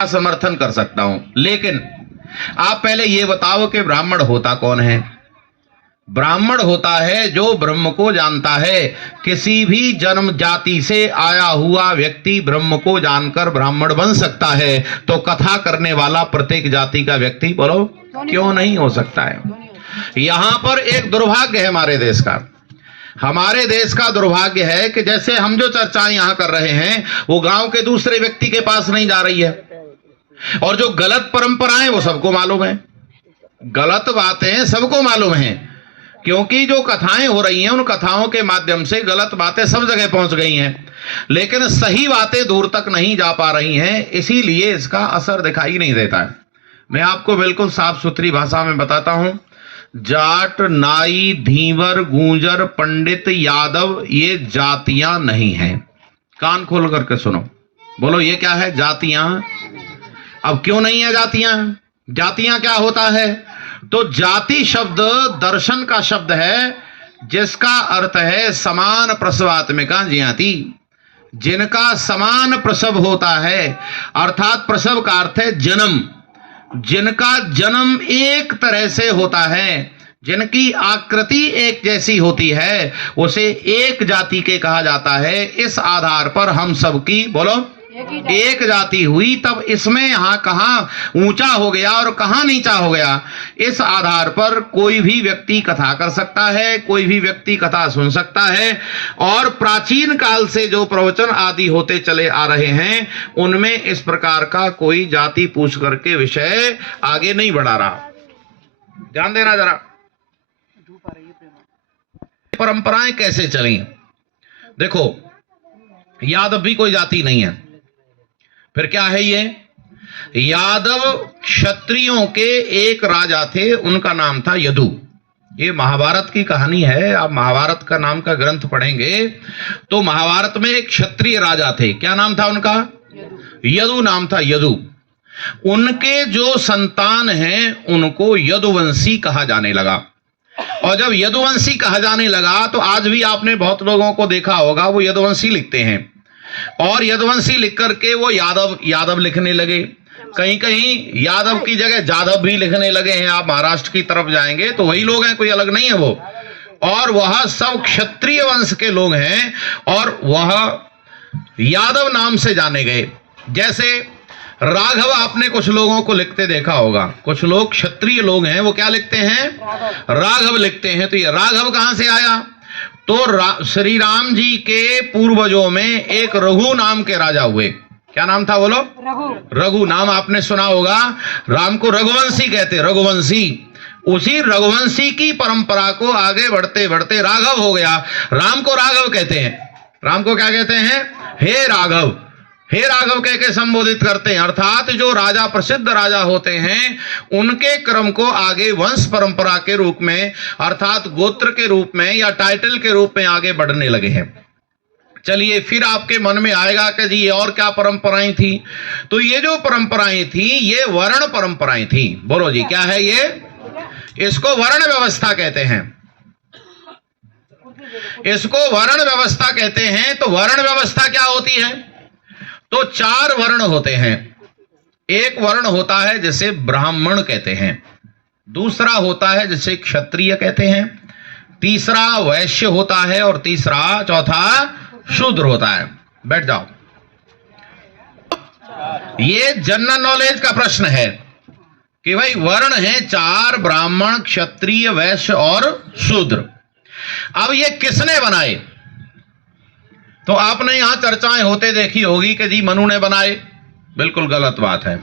समर्थन कर सकता हूं, लेकिन आप पहले ये बताओ कि ब्राह्मण होता कौन है? ब्राह्मण होता है जो ब्रह्म को जानता है। किसी भी जन्म जाति से आया हुआ व्यक्ति ब्रह्म को जानकर ब्राह्मण बन सकता है, तो कथा करने वाला प्रत्येक जाति का व्यक्ति बोलो क्यों नहीं हो सकता है? यहां पर एक दुर्भाग्य है हमारे देश का। हमारे देश का दुर्भाग्य है कि जैसे हम जो चर्चाएं यहां कर रहे हैं वो गांव के दूसरे व्यक्ति के पास नहीं जा रही है, और जो गलत परंपराएं वो सबको मालूम है, गलत बातें सबको मालूम है, क्योंकि जो कथाएं हो रही हैं उन कथाओं के माध्यम से गलत बातें सब जगह पहुंच गई हैं, लेकिन सही बातें दूर तक नहीं जा पा रही हैं, इसीलिए इसका असर दिखाई नहीं देता है। मैं आपको बिल्कुल साफ सुथरी भाषा में बताता हूं, जाट, नाई, धीवर, गूंजर, पंडित, यादव ये जातियां नहीं हैं। कान खोल करके सुनो, बोलो ये क्या है? जातियां। अब क्यों नहीं है जातियां? जातियां क्या होता है? तो जाति शब्द दर्शन का शब्द है, जिसका अर्थ है समान प्रसवात्मिका ज्ञाति, जिनका समान प्रसव होता है, अर्थात प्रसव का अर्थ है जन्म, जिनका जन्म एक तरह से होता है, जिनकी आकृति एक जैसी होती है, उसे एक जाति के कहा जाता है। इस आधार पर हम सबकी बोलो एक जाति हुई। तब इसमें यहां कहां ऊंचा हो गया और कहां नीचा हो गया, इस आधार पर कोई भी व्यक्ति कथा कर सकता है, कोई भी व्यक्ति कथा सुन सकता है, और प्राचीन काल से जो प्रवचन आदि होते चले आ रहे हैं उनमें इस प्रकार का कोई जाति पूछ करके विषय आगे नहीं बढ़ा रहा। ध्यान देना जरा, परंपराएं कैसे चली। देखो, यादव भी कोई जाति नहीं है, फिर क्या है ये? यादव क्षत्रियों के एक राजा थे, उनका नाम था यदु। ये महाभारत की कहानी है। आप महाभारत का नाम का ग्रंथ पढ़ेंगे तो महाभारत में एक क्षत्रिय राजा थे। क्या नाम था उनका? यदु नाम था, यदु। उनके जो संतान हैं उनको यदुवंशी कहा जाने लगा, और जब यदुवंशी कहा जाने लगा तो आज भी आपने बहुत लोगों को देखा होगा वो यदुवंशी लिखते हैं, और यदुवंशी लिख करके वो यादव यादव लिखने लगे। कहीं कहीं यादव की जगह जादव भी लिखने लगे हैं। आप महाराष्ट्र की तरफ जाएंगे तो वही लोग हैं, कोई अलग नहीं है वो, और वह सब क्षत्रिय वंश के लोग हैं, और वह यादव नाम से जाने गए। जैसे राघव, आपने कुछ लोगों को लिखते देखा होगा, कुछ लोग क्षत्रिय लोग हैं वो क्या लिखते हैं? राघव लिखते हैं। तो ये राघव कहां से आया? तो श्री राम जी के पूर्वजों में एक रघु नाम के राजा हुए। क्या नाम था बोलो? रघु नाम आपने सुना होगा। राम को रघुवंशी कहते, रघुवंशी। उसी रघुवंशी की परंपरा को आगे बढ़ते बढ़ते राघव हो गया। राम को राघव कहते हैं। राम को क्या कहते हैं? हे राघव, हे राघव कह के संबोधित करते हैं। अर्थात जो राजा, प्रसिद्ध राजा होते हैं, उनके क्रम को आगे वंश परंपरा के रूप में, अर्थात गोत्र के रूप में या टाइटल के रूप में आगे बढ़ने लगे हैं। चलिए, फिर आपके मन में आएगा कि जी ये और क्या परंपराएं थी? तो ये जो परंपराएं थी ये वर्ण परंपराएं थी। बोलो जी, क्या है ये? इसको वर्ण व्यवस्था कहते हैं। इसको वर्ण व्यवस्था कहते हैं। तो वर्ण व्यवस्था क्या होती है? तो 4 वर्ण होते हैं। एक वर्ण होता है जिसे ब्राह्मण कहते हैं, दूसरा होता है जिसे क्षत्रिय कहते हैं, तीसरा वैश्य होता है, और चौथा शूद्र होता है। बैठ जाओ। ये जनरल नॉलेज का प्रश्न है कि भाई वर्ण है 4, ब्राह्मण, क्षत्रिय, वैश्य और शूद्र। अब ये किसने बनाए? तो आपने यहां चर्चाएं होते देखी होगी कि जी मनु ने बनाए। बिल्कुल गलत बात है।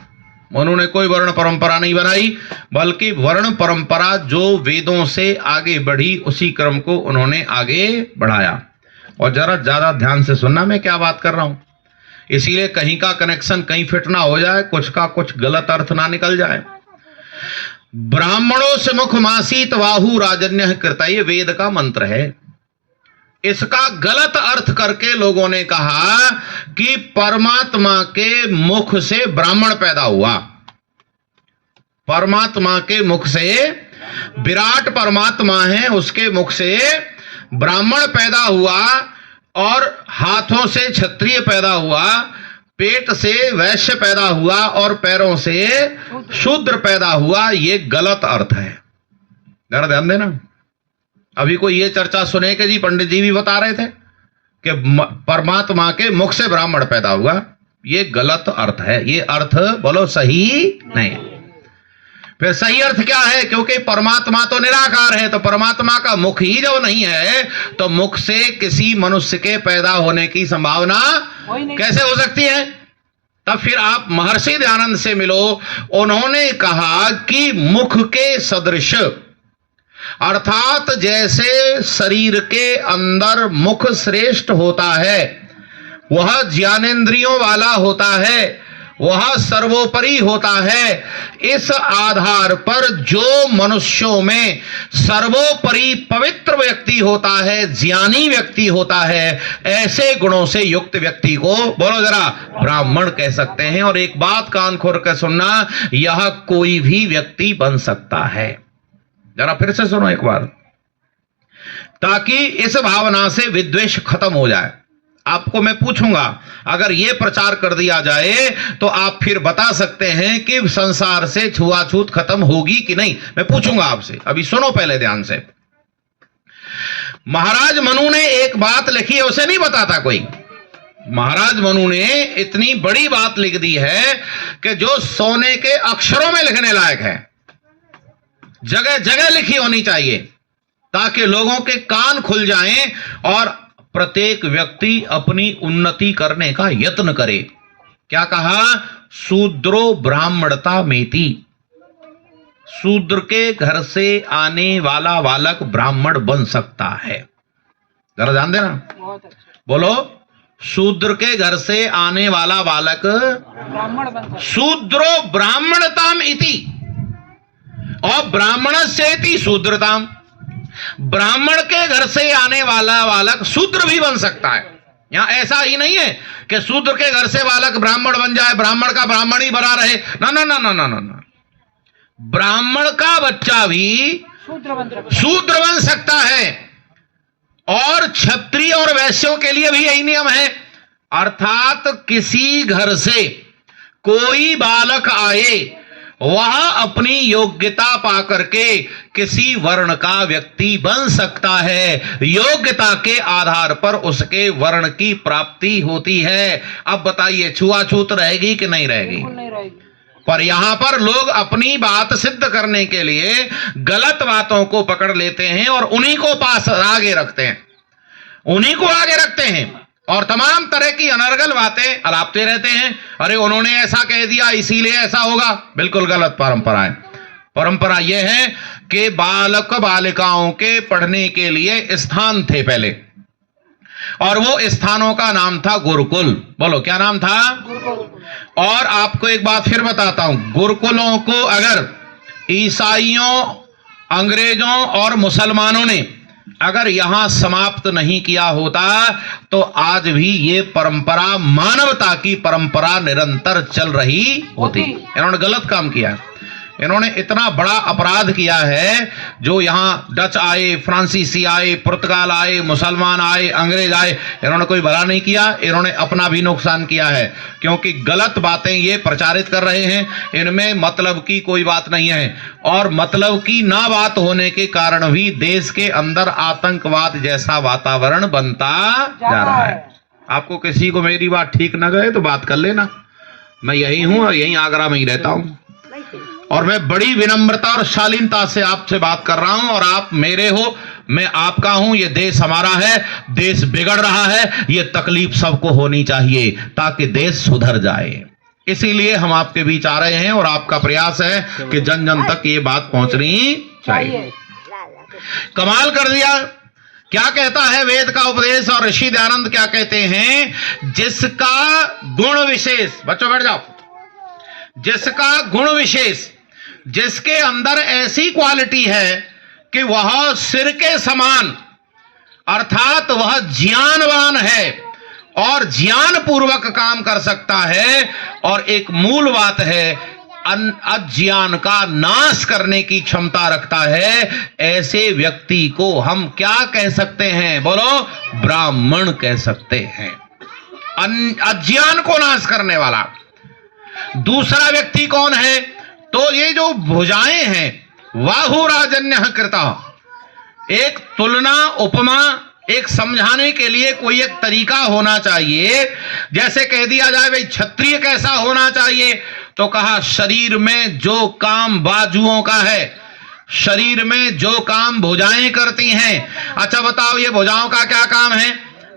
मनु ने कोई वर्ण परंपरा नहीं बनाई, बल्कि वर्ण परंपरा जो वेदों से आगे बढ़ी उसी क्रम को उन्होंने आगे बढ़ाया। और जरा ज्यादा ध्यान से सुनना मैं क्या बात कर रहा हूं, इसीलिए कहीं का कनेक्शन कहीं फिट ना हो जाए, कुछ का कुछ गलत अर्थ ना निकल जाए। ब्राह्मणों से मुख मासीत वाहु राजन्य कृता, ये वेद का मंत्र है। इसका गलत अर्थ करके लोगों ने कहा कि परमात्मा के मुख से ब्राह्मण पैदा हुआ। परमात्मा के मुख से, विराट परमात्मा है, उसके मुख से ब्राह्मण पैदा हुआ, और हाथों से क्षत्रिय पैदा हुआ, पेट से वैश्य पैदा हुआ और पैरों से शूद्र पैदा हुआ, ये गलत अर्थ है। जरा ध्यान देना। अभी कोई ये चर्चा सुने कि जी पंडित जी भी बता रहे थे कि परमात्मा के मुख से ब्राह्मण पैदा हुआ, ये गलत अर्थ है। ये अर्थ बोलो सही नहीं। फिर सही अर्थ क्या है? क्योंकि परमात्मा तो निराकार है, तो परमात्मा का मुख ही जब नहीं है तो मुख से किसी मनुष्य के पैदा होने की संभावना कैसे हो सकती है? तब फिर आप महर्षि दयानंद से मिलो, उन्होंने कहा कि मुख के सदृश, अर्थात जैसे शरीर के अंदर मुख श्रेष्ठ होता है, वह ज्ञानेंद्रियों वाला होता है, वह सर्वोपरि होता है, इस आधार पर जो मनुष्यों में सर्वोपरि पवित्र व्यक्ति होता है, ज्ञानी व्यक्ति होता है, ऐसे गुणों से युक्त व्यक्ति को बोलो जरा ब्राह्मण कह सकते हैं। और एक बात कान खोल कर सुनना, यह कोई भी व्यक्ति बन सकता है। जरा फिर से सुनो एक बार, ताकि इस भावना से विद्वेष खत्म हो जाए। आपको मैं पूछूंगा, अगर यह प्रचार कर दिया जाए तो आप फिर बता सकते हैं कि संसार से छुआछूत खत्म होगी कि नहीं। मैं पूछूंगा आपसे, अभी सुनो पहले ध्यान से। महाराज मनु ने एक बात लिखी है, उसे नहीं बताता कोई। महाराज मनु ने इतनी बड़ी बात लिख दी है कि जो सोने के अक्षरों में लिखने लायक है, जगह जगह लिखी होनी चाहिए, ताकि लोगों के कान खुल जाएं और प्रत्येक व्यक्ति अपनी उन्नति करने का यत्न करे। क्या कहा? शूद्रो ब्राह्मणता मेति, शूद्र के घर से आने वाला बालक ब्राह्मण बन सकता है। जरा ध्यान देना, बोलो शूद्र के घर से आने वाला बालक ब्राह्मण बन सकता है। शूद्रो ब्राह्मणताम इति और ब्राह्मणस्येति शूद्रताम, ब्राह्मण के घर से आने वाला बालक शूद्र भी बन सकता है। यहां ऐसा ही नहीं है कि शूद्र के घर से बालक ब्राह्मण बन जाए, ब्राह्मण का ब्राह्मण ही बना रहे। ना ना ना ना ना ना, ब्राह्मण का बच्चा भी शूद्र बन सकता है। और क्षत्रिय और वैश्यों के लिए भी यही नियम है। अर्थात किसी घर से कोई बालक आए, वह अपनी योग्यता पाकर के किसी वर्ण का व्यक्ति बन सकता है। योग्यता के आधार पर उसके वर्ण की प्राप्ति होती है। अब बताइए छुआछूत रहेगी कि नहीं रहेगी? नहीं रहेगी। पर यहां पर लोग अपनी बात सिद्ध करने के लिए गलत बातों को पकड़ लेते हैं और उन्हीं को पास आगे रखते हैं, उन्हीं को आगे रखते हैं और तमाम तरह की अनर्गल बातें अलापते रहते हैं। अरे उन्होंने ऐसा कह दिया इसीलिए ऐसा होगा। बिल्कुल गलत परंपरा है। परंपरा यह है कि बालक बालिकाओं के पढ़ने के लिए स्थान थे पहले, और वो स्थानों का नाम था गुरुकुल। बोलो क्या नाम था? और आपको एक बात फिर बताता हूं, गुरुकुलों को अगर ईसाइयों, अंग्रेजों और मुसलमानों ने अगर यहां समाप्त नहीं किया होता तो आज भी ये परंपरा, मानवता की परंपरा निरंतर चल रही होती। इन्होंने गलत काम किया, इन्होंने इतना बड़ा अपराध किया है। जो यहां डच आए, फ्रांसीसी आए, पुर्तगाल आए, मुसलमान आए, अंग्रेज आए, इन्होंने कोई भला नहीं किया, इन्होंने अपना भी नुकसान किया है। क्योंकि गलत बातें ये प्रचारित कर रहे हैं, इनमें मतलब की कोई बात नहीं है। और मतलब की ना बात होने के कारण भी देश के अंदर आतंकवाद जैसा वातावरण बनता जा रहा है। आपको किसी को मेरी बात ठीक ना गए तो बात कर लेना, मैं यही हूं और यही आगरा में ही रहता हूं, और मैं बड़ी विनम्रता और शालीनता से आपसे बात कर रहा हूं। और आप मेरे हो, मैं आपका हूं। ये देश हमारा है, देश बिगड़ रहा है, ये तकलीफ सबको होनी चाहिए ताकि देश सुधर जाए। इसीलिए हम आपके बीच आ रहे हैं और आपका प्रयास है कि जन जन तक ये बात पहुंचनी चाहिए। कमाल कर दिया। क्या कहता है वेद का उपदेश और ऋषि दयानंद क्या कहते हैं? जिसका गुण विशेष, बच्चों बैठ जाओ, जिसका गुण विशेष, जिसके अंदर ऐसी क्वालिटी है कि वह सिर के समान, अर्थात वह ज्ञानवान है और ज्ञान पूर्वक काम कर सकता है, और एक मूल बात है अज्ञान का नाश करने की क्षमता रखता है, ऐसे व्यक्ति को हम क्या कह सकते हैं? बोलो ब्राह्मण कह सकते हैं। अज्ञान को नाश करने वाला। दूसरा व्यक्ति कौन है? तो ये जो भुजाएं हैं, बाहुराजन्य कृता, एक तुलना उपमा, एक समझाने के लिए कोई एक तरीका होना चाहिए। जैसे कह दिया जाए भाई क्षत्रिय कैसा होना चाहिए, तो कहा शरीर में जो काम बाजुओं का है, शरीर में जो काम भुजाएं करती हैं। अच्छा बताओ ये भुजाओं का क्या काम है?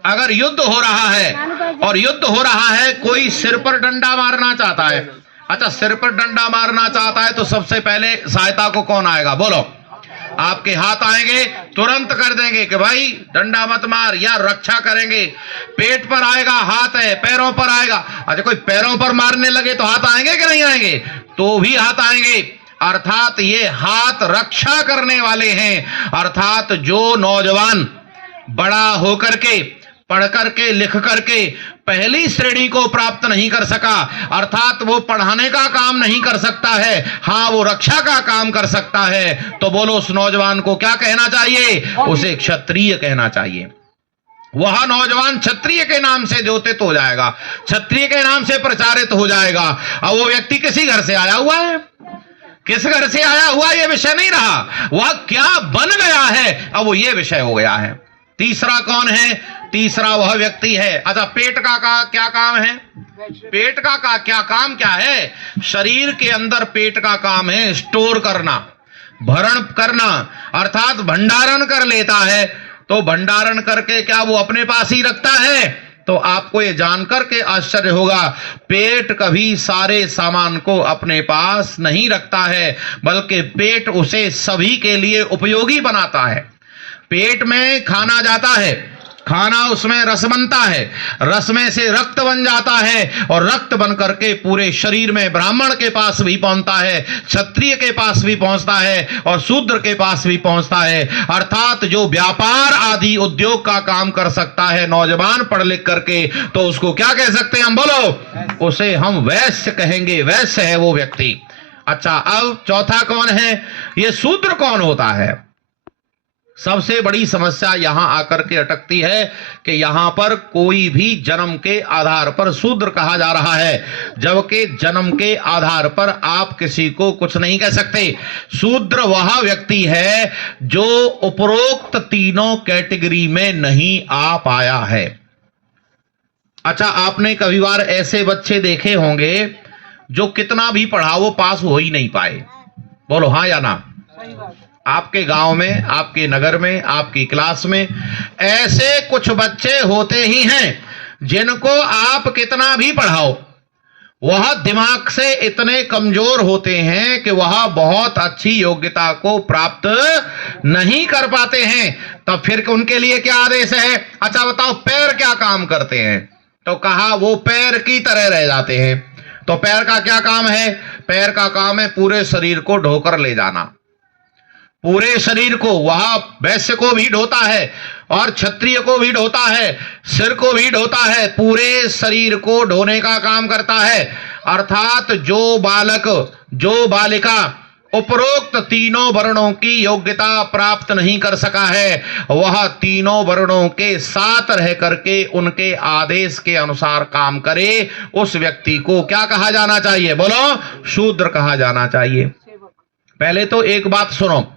अगर युद्ध हो रहा है और युद्ध हो रहा है, कोई सिर पर डंडा मारना चाहता है, अच्छा सिर पर डंडा मारना चाहता है तो सबसे पहले सहायता को कौन आएगा? बोलो। आपके हाथ आएंगे, तुरंत कर देंगे कि भाई डंडा मत मार, या रक्षा करेंगे। पेट पर आएगा, हाथ है, पैरों पर आएगा। अच्छा कोई पैरों पर मारने लगे तो हाथ आएंगे कि नहीं आएंगे? तो भी हाथ आएंगे। अर्थात ये हाथ रक्षा करने वाले हैं। अर्थात जो नौजवान बड़ा होकर के, पढ़ करके, लिख करके पहली श्रेणी को प्राप्त नहीं कर सका, अर्थात वो पढ़ाने का काम नहीं कर सकता है, हाँ वो रक्षा का काम कर सकता है, तो बोलो उस नौजवान को क्या कहना चाहिए? उसे क्षत्रिय कहना चाहिए। वह नौजवान क्षत्रिय के नाम से ज्योतित हो जाएगा, क्षत्रिय के नाम से प्रचारित हो जाएगा। अब वो व्यक्ति किसी घर से आया हुआ है, किस घर से आया हुआ ये विषय नहीं रहा, वह क्या बन गया है अब वो ये विषय हो गया है। तीसरा कौन है? तीसरा वह व्यक्ति है, अच्छा पेट का क्या काम है? पेट का क्या काम क्या है? शरीर के अंदर पेट का काम है स्टोर करना, भरण करना, अर्थात भंडारण कर लेता है। तो भंडारण करके क्या वो अपने पास ही रखता है? तो आपको ये जानकर के आश्चर्य होगा, पेट कभी सारे सामान को अपने पास नहीं रखता है, बल्कि पेट उसे सभी के लिए उपयोगी बनाता है। पेट में खाना जाता है, खाना उसमें रस बनता है, रस में से रक्त बन जाता है, और रक्त बन करके पूरे शरीर में ब्राह्मण के पास भी पहुंचता है, क्षत्रिय के पास भी पहुंचता है, और शूद्र के पास भी पहुंचता है। अर्थात जो व्यापार आदि उद्योग का काम कर सकता है नौजवान पढ़ लिख करके, तो उसको क्या कह सकते हैं हम? बोलो। उसे हम वैश्य कहेंगे, वैश्य है वो व्यक्ति। अच्छा अब चौथा कौन है? ये शूद्र कौन होता है? सबसे बड़ी समस्या यहां आकर के अटकती है कि यहां पर कोई भी जन्म के आधार पर शूद्र कहा जा रहा है, जबकि जन्म के आधार पर आप किसी को कुछ नहीं कह सकते। शूद्र वह व्यक्ति है जो उपरोक्त तीनों कैटेगरी में नहीं आ पाया है। अच्छा आपने कभी बार ऐसे बच्चे देखे होंगे जो कितना भी पढ़ाओ पास हो ही नहीं पाए? बोलो हाँ या ना। आपके गांव में, आपके नगर में, आपकी क्लास में ऐसे कुछ बच्चे होते ही हैं जिनको आप कितना भी पढ़ाओ, वह दिमाग से इतने कमजोर होते हैं कि वह बहुत अच्छी योग्यता को प्राप्त नहीं कर पाते हैं। तब फिर उनके लिए क्या आदेश है? अच्छा बताओ पैर क्या काम करते हैं? तो कहा वो पैर की तरह रह जाते हैं। तो पैर का क्या काम है? पैर का काम है पूरे शरीर को ढोकर ले जाना, पूरे शरीर को। वह वैश्य को भी ढोता है और क्षत्रिय को भी ढोता है, सिर को भी ढोता है, पूरे शरीर को ढोने का काम करता है। अर्थात जो बालक, जो बालिका उपरोक्त तीनों वर्णों की योग्यता प्राप्त नहीं कर सका है, वह तीनों वर्णों के साथ रह करके उनके आदेश के अनुसार काम करे, उस व्यक्ति को क्या कहा जाना चाहिए? बोलो, शूद्र कहा जाना चाहिए। पहले तो एक बात सुनो,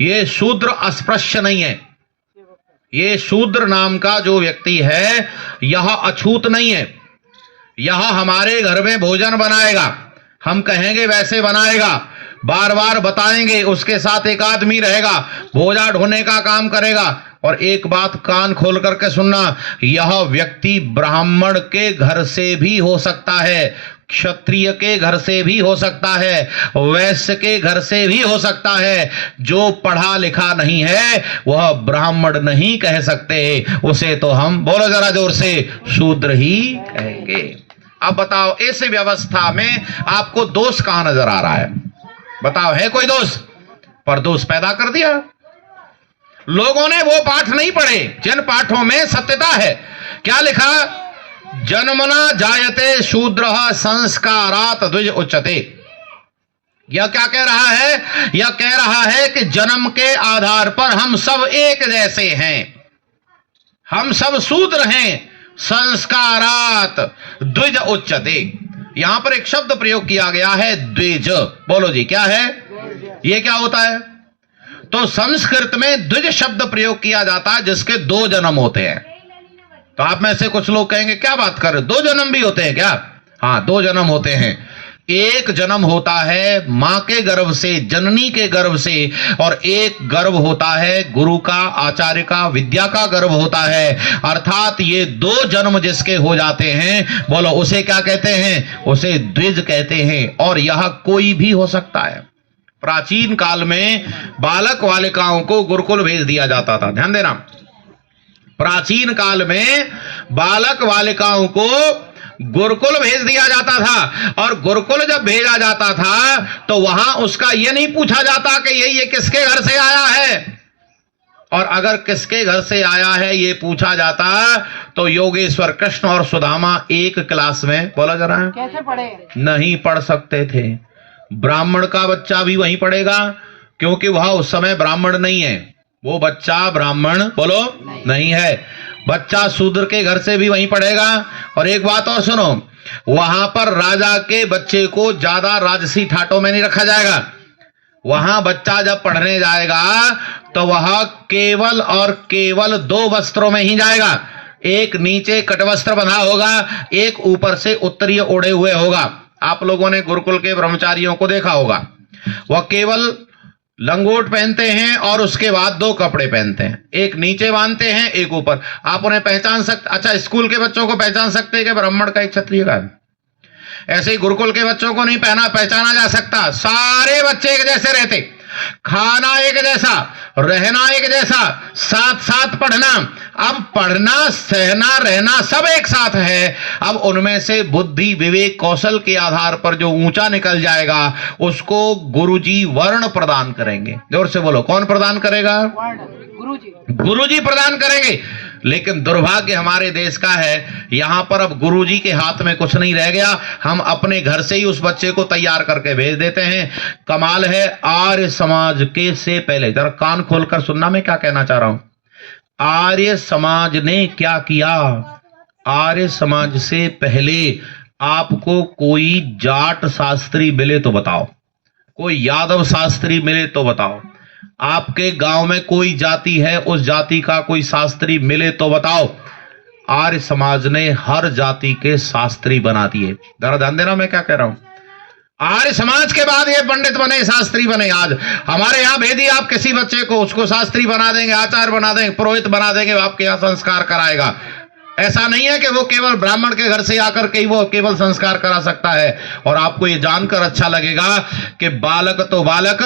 ये शूद्र अस्पृश्य नहीं है। ये शूद्र नाम का जो व्यक्ति है यह अछूत नहीं है। यह हमारे घर में भोजन बनाएगा, हम कहेंगे वैसे बनाएगा, बार बार बताएंगे, उसके साथ एक आदमी रहेगा, बोझा ढोने का काम करेगा। और एक बात कान खोल करके सुनना, यह व्यक्ति ब्राह्मण के घर से भी हो सकता है, क्षत्रिय के घर से भी हो सकता है, वैश्य के घर से भी हो सकता है। जो पढ़ा लिखा नहीं है वह ब्राह्मण नहीं कह सकते, उसे तो हम, बोलो जरा जोर से, शूद्र ही कहेंगे। अब बताओ इस व्यवस्था में आपको दोष कहां नजर आ रहा है? बताओ है कोई दोष? पर दोष पैदा कर दिया। लोगों ने वो पाठ नहीं पढ़े जिन पाठों में सत्यता है। क्या लिखा? जन्मना जायते शूद्र संस्कारात द्विज उच्यते। यह क्या कह रहा है? यह कह रहा है कि जन्म के आधार पर हम सब एक जैसे हैं, हम सब शूद्र हैं, संस्कारात द्विज उच्यते। यहां पर एक शब्द प्रयोग किया गया है द्विज। बोलो जी क्या है ये, क्या होता है? तो संस्कृत में द्विज शब्द प्रयोग किया जाता है जिसके दो जन्म होते हैं। तो आप में से कुछ लोग कहेंगे क्या बात कर रहे हो, दो जन्म भी होते हैं क्या? हाँ, दो जन्म होते हैं। एक जन्म होता है मां के गर्भ से, जननी के गर्भ से, और एक गर्भ होता है गुरु का, आचार्य का, विद्या का गर्भ होता है। अर्थात ये दो जन्म जिसके हो जाते हैं, बोलो उसे क्या कहते हैं? उसे द्विज कहते हैं। और यह कोई भी हो सकता है। प्राचीन काल में बालक बालिकाओं को गुरुकुल भेज दिया जाता था। ध्यान देना, प्राचीन काल में बालक बालिकाओं को गुरुकुल भेज दिया जाता था। और गुरुकुल जब भेजा जाता था तो वहां उसका यह नहीं पूछा जाता कि ये किसके घर से आया है, और अगर किसके घर से आया है ये पूछा जाता तो योगेश्वर कृष्ण और सुदामा एक क्लास में, बोला जरा, कैसे पढ़े? नहीं पढ़ सकते थे। ब्राह्मण का बच्चा भी वहीं पढ़ेगा, क्योंकि वह उस समय ब्राह्मण नहीं है। वो बच्चा ब्राह्मण, बोलो, नहीं है। बच्चा शूद्र के घर से भी वहीं पढ़ेगा। और एक बात और सुनो, वहां पर राजा के बच्चे को ज्यादा राजसी ठाटों में नहीं रखा जाएगा। वहां बच्चा जब पढ़ने जाएगा तो वह केवल और केवल दो वस्त्रों में ही जाएगा। एक नीचे कटवस्त्र बंधा होगा, एक ऊपर से उत्तरीय ओढ़े हुए होगा। आप लोगों ने गुरुकुल के ब्रह्मचारियों को देखा होगा, वह केवल लंगोट पहनते हैं और उसके बाद दो कपड़े पहनते हैं, एक नीचे बांधते हैं, एक ऊपर। आप उन्हें पहचान सकते? अच्छा, स्कूल के बच्चों को पहचान सकते हैं कि ब्राह्मण का एक क्षत्रिय का? ऐसे ही गुरुकुल के बच्चों को नहीं पहचाना जा सकता। सारे बच्चे एक जैसे रहते, खाना एक जैसा, रहना एक जैसा, साथ साथ पढ़ना। अब पढ़ना, सहना, रहना सब एक साथ है। अब उनमें से बुद्धि, विवेक, कौशल के आधार पर जो ऊंचा निकल जाएगा उसको गुरुजी वर्ण प्रदान करेंगे। जोर से बोलो, कौन प्रदान करेगा? गुरुजी। गुरुजी प्रदान करेंगे। लेकिन दुर्भाग्य हमारे देश का है, यहां पर अब गुरुजी के हाथ में कुछ नहीं रह गया। हम अपने घर से ही उस बच्चे को तैयार करके भेज देते हैं। कमाल है, आर्य समाज के से पहले, जरा कान खोलकर सुनना मैं क्या कहना चाह रहा हूं। आर्य समाज ने क्या किया? आर्य समाज से पहले आपको कोई जाट शास्त्री मिले तो बताओ, कोई यादव शास्त्री मिले तो बताओ, आपके गांव में कोई जाति है, उस जाति का कोई शास्त्री मिले तो बताओ। आर्य समाज ने हर जाति के शास्त्री बना दिए। जरा ध्यान देना मैं क्या कह रहा हूं। आर्य समाज के बाद ये पंडित बने, शास्त्री बने। आज हमारे यहाँ भेदी आप किसी बच्चे को, उसको शास्त्री बना देंगे, आचार्य बना देंगे, पुरोहित बना देंगे, आपके यहाँ संस्कार कराएगा। ऐसा नहीं है कि वो केवल ब्राह्मण के घर से आकर के वो केवल संस्कार करा सकता है। और आपको ये जानकर अच्छा लगेगा कि बालक तो बालक,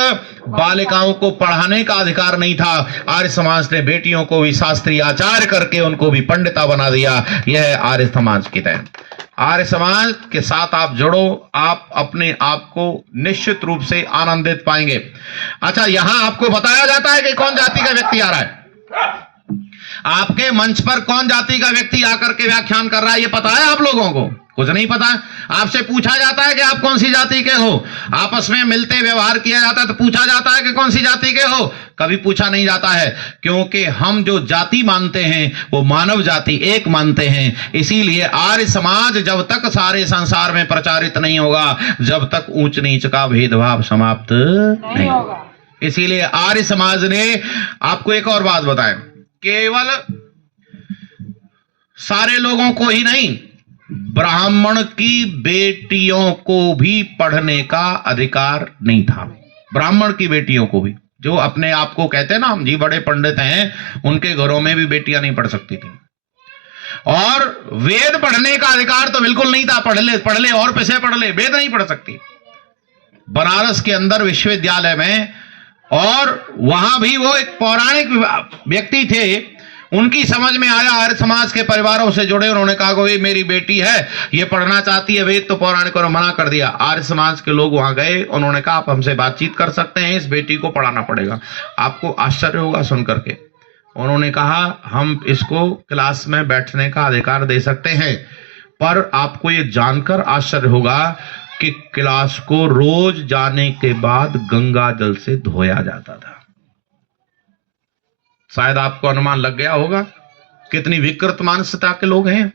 बालिकाओं को पढ़ाने का अधिकार नहीं था। आर्य समाज ने बेटियों को भी शास्त्री आचार्य करके उनको भी पंडिता बना दिया। यह है आर्य समाज की देन। आर्य समाज के साथ आप जुड़ो, आप अपने आप को निश्चित रूप से आनंदित पाएंगे। अच्छा, यहां आपको बताया जाता है कि कौन जाति का व्यक्ति आ रहा है। आपके मंच पर कौन जाति का व्यक्ति आकर के व्याख्यान कर रहा है, ये पता है आप लोगों को? कुछ नहीं पता। आपसे पूछा जाता है कि आप कौन सी जाति के हो, आपस में मिलते व्यवहार किया जाता है तो पूछा जाता है कि कौन सी जाति के हो? कभी पूछा नहीं जाता है, क्योंकि हम जो जाति मानते हैं वो मानव जाति एक मानते हैं। इसीलिए आर्य समाज जब तक सारे संसार में प्रचारित नहीं होगा, जब तक ऊंच नीच का भेदभाव समाप्त नहीं होगा। इसीलिए आर्य समाज ने आपको एक और बात बताएं, केवल सारे लोगों को ही नहीं, ब्राह्मण की बेटियों को भी पढ़ने का अधिकार नहीं था। ब्राह्मण की बेटियों को भी, जो अपने आप को कहते हैं ना हम जी बड़े पंडित हैं, उनके घरों में भी बेटियां नहीं पढ़ सकती थी। और वेद पढ़ने का अधिकार तो बिल्कुल नहीं था। पढ़ ले और पैसे पढ़ ले, वेद नहीं पढ़ सकती। बनारस के अंदर विश्वविद्यालय में, और वहां भी वो एक पौराणिक व्यक्ति थे, उनकी समझ में आया, आर्य समाज के परिवारों से जुड़े, उन्होंने कहा कि मेरी बेटी है, ये पढ़ना चाहती है वेद, तो पौराणिकों ने मना कर दिया। आर्य समाज के लोग वहां गए, उन्होंने कहा आप हमसे बातचीत कर सकते हैं, इस बेटी को पढ़ाना पड़ेगा। आपको आश्चर्य होगा सुन करके, उन्होंने कहा हम इसको क्लास में बैठने का अधिकार दे सकते हैं, पर आपको ये जानकर आश्चर्य होगा कि क्लास को रोज जाने के बाद गंगा जल से धोया जाता था। शायद आपको अनुमान लग गया होगा कितनी विकृत मानसिकता के लोग हैं।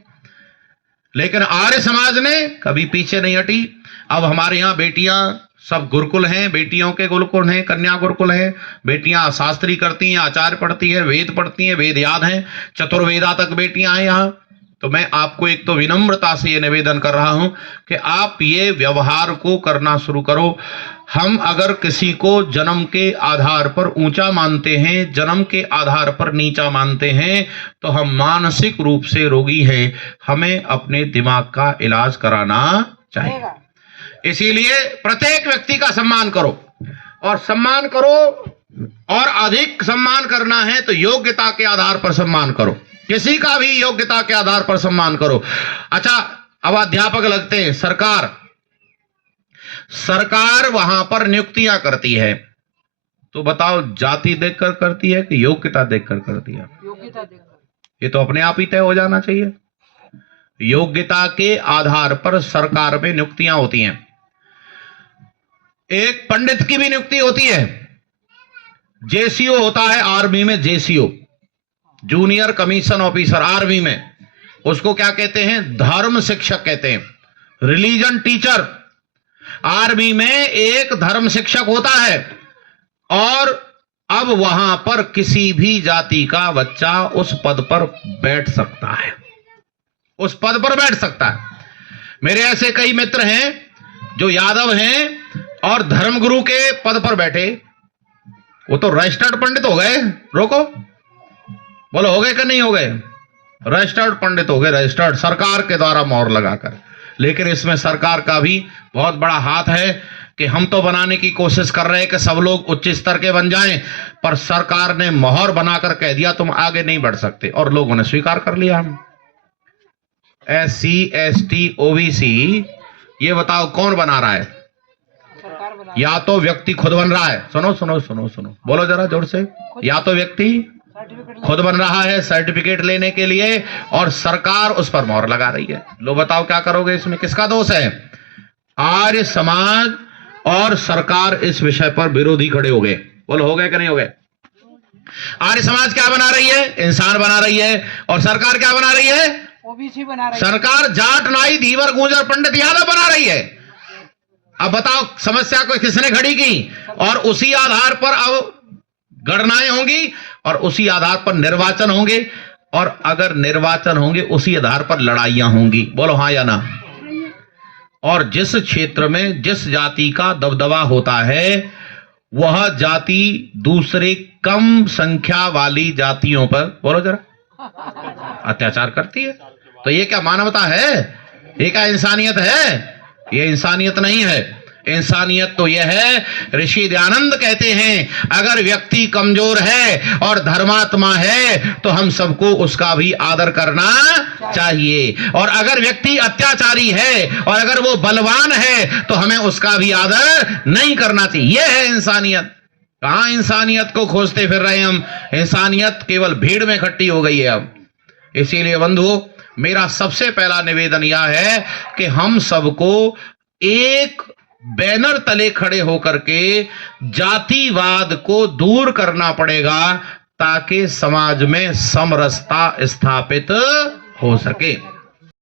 लेकिन आर्य समाज ने कभी पीछे नहीं हटी। अब हमारे यहाँ बेटियां सब गुरुकुल हैं, बेटियों के गुरुकुल हैं, कन्या गुरुकुल हैं, बेटियां शास्त्री करती हैं, आचार्य पढ़ती हैं, वेद पढ़ती हैं, वेद याद हैं, चतुर्वेदा तक बेटियां हैं यहाँ। तो मैं आपको एक तो विनम्रता से ये निवेदन कर रहा हूं कि आप ये व्यवहार को करना शुरू करो। हम अगर किसी को जन्म के आधार पर ऊंचा मानते हैं, जन्म के आधार पर नीचा मानते हैं, तो हम मानसिक रूप से रोगी हैं। हमें अपने दिमाग का इलाज कराना चाहिए। इसीलिए प्रत्येक व्यक्ति का सम्मान करो, और सम्मान करो, और अधिक सम्मान करना है तो योग्यता के आधार पर सम्मान करो। किसी का भी योग्यता के आधार पर सम्मान करो। अच्छा, अब अध्यापक लगते हैं, सरकार वहां पर नियुक्तियां करती है, तो बताओ जाति देखकर करती है कि योग्यता देखकर करती है? योग्यता देखकर। ये तो अपने आप ही तय हो जाना चाहिए। योग्यता के आधार पर सरकार में नियुक्तियां होती हैं। एक पंडित की भी नियुक्ति होती है। जेसीओ होता है आर्मी में, JCO junior commission officer army में, उसको क्या कहते हैं? धर्म शिक्षक कहते हैं, रिलीजन टीचर। आर्मी में एक धर्म शिक्षक होता है, और अब वहां पर किसी भी जाति का बच्चा उस पद पर बैठ सकता है, उस पद पर बैठ सकता है। मेरे ऐसे कई मित्र हैं जो यादव हैं और धर्मगुरु के पद पर बैठे, वो तो रजिस्टर्ड पंडित हो गए। रोको, बोलो हो गए कि नहीं हो गए? रजिस्टर्ड पंडित हो गए, रजिस्टर्ड, सरकार के द्वारा मोहर लगाकर। लेकिन इसमें सरकार का भी बहुत बड़ा हाथ है कि हम तो बनाने की कोशिश कर रहे हैं कि सब लोग उच्च स्तर के बन जाएं, पर सरकार ने मोहर बनाकर कह दिया तुम आगे नहीं बढ़ सकते, और लोगों ने स्वीकार कर लिया। हम SC ST OBC, ये बताओ कौन बना रहा है? सरकार बना। या तो व्यक्ति खुद बन रहा है, सुनो सुनो सुनो सुनो, बोलो जरा जोर से, या तो व्यक्ति खुद बन रहा है सर्टिफिकेट लेने के लिए, और सरकार उस पर मोहर लगा रही है। लो बताओ क्या करोगे? इसमें किसका दोष है? आर्य समाज और सरकार इस विषय पर विरोधी खड़े हो गए। बोलो हो गए कि नहीं हो गए? आर्य समाज क्या बना रही है? इंसान बना रही है, और सरकार क्या बना रही है? ओबीसी बना रही है। सरकार जाट नाई धीवर गुर्जर पंडित यादव बना रही है। अब बताओ समस्या को किसने खड़ी की? और उसी आधार पर अब गणनाएं होंगी, और उसी आधार पर निर्वाचन होंगे, और अगर निर्वाचन होंगे उसी आधार पर लड़ाइयां होंगी। बोलो हाँ या ना? और जिस क्षेत्र में जिस जाति का दबदबा होता है, वह जाति दूसरे कम संख्या वाली जातियों पर, बोलो जरा, अत्याचार करती है। तो ये क्या मानवता है? ये क्या इंसानियत है? ये इंसानियत नहीं है। इंसानियत तो यह है, ऋषि दयानंद कहते हैं, अगर व्यक्ति कमजोर है और धर्मात्मा है तो हम सबको उसका भी आदर करना चाहिए, और अगर व्यक्ति अत्याचारी है और अगर वो बलवान है तो हमें उसका भी आदर नहीं करना चाहिए। यह है इंसानियत। कहां इंसानियत को खोजते फिर रहे हम? इंसानियत केवल भीड़ में इकट्ठी हो गई है अब। इसीलिए बंधुओं, मेरा सबसे पहला निवेदन यह है कि हम सबको एक बैनर तले खड़े होकर के जातिवाद को दूर करना पड़ेगा, ताकि समाज में समरसता स्थापित हो सके।